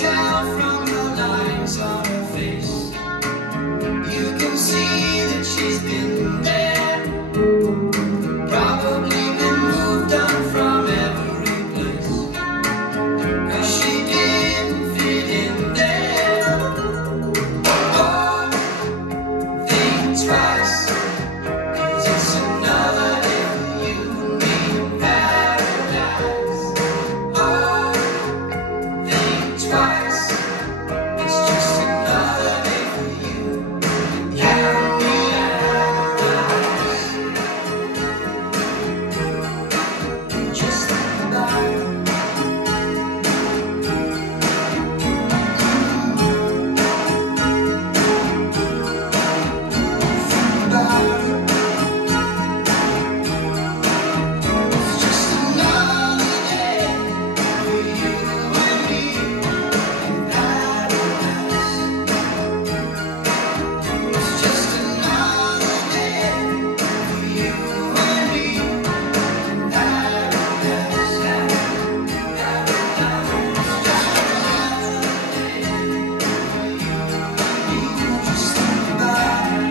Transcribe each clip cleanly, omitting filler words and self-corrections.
tell from the lines on her face. You can see that she's been there, probably been moved on from every place, 'cause she didn't fit in there. Oh, think twice, 'cause it's another day for you and me in paradise. Oh, think twice, it's just another day for you and me. Just think about it. Think about it. It's just another day for you and me in paradise. It's just another day for you and me in paradise. Just think about it. Just think about it.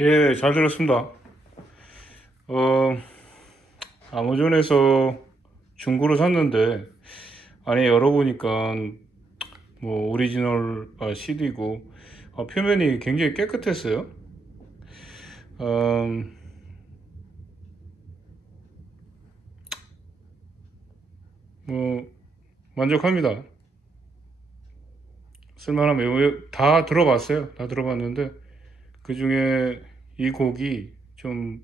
예, 잘 들었습니다. 아마존에서 중고로 샀는데 안에 열어보니까 뭐 오리지널 CD고 표면이 굉장히 깨끗했어요. 뭐 만족합니다. 쓸만하면 다 들어봤어요. 다 들어봤는데 그 중에 이 곡이 좀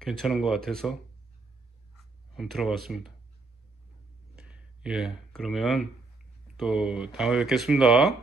괜찮은 것 같아서 한번 들어봤습니다. 예, 그러면 또 다음에 뵙겠습니다.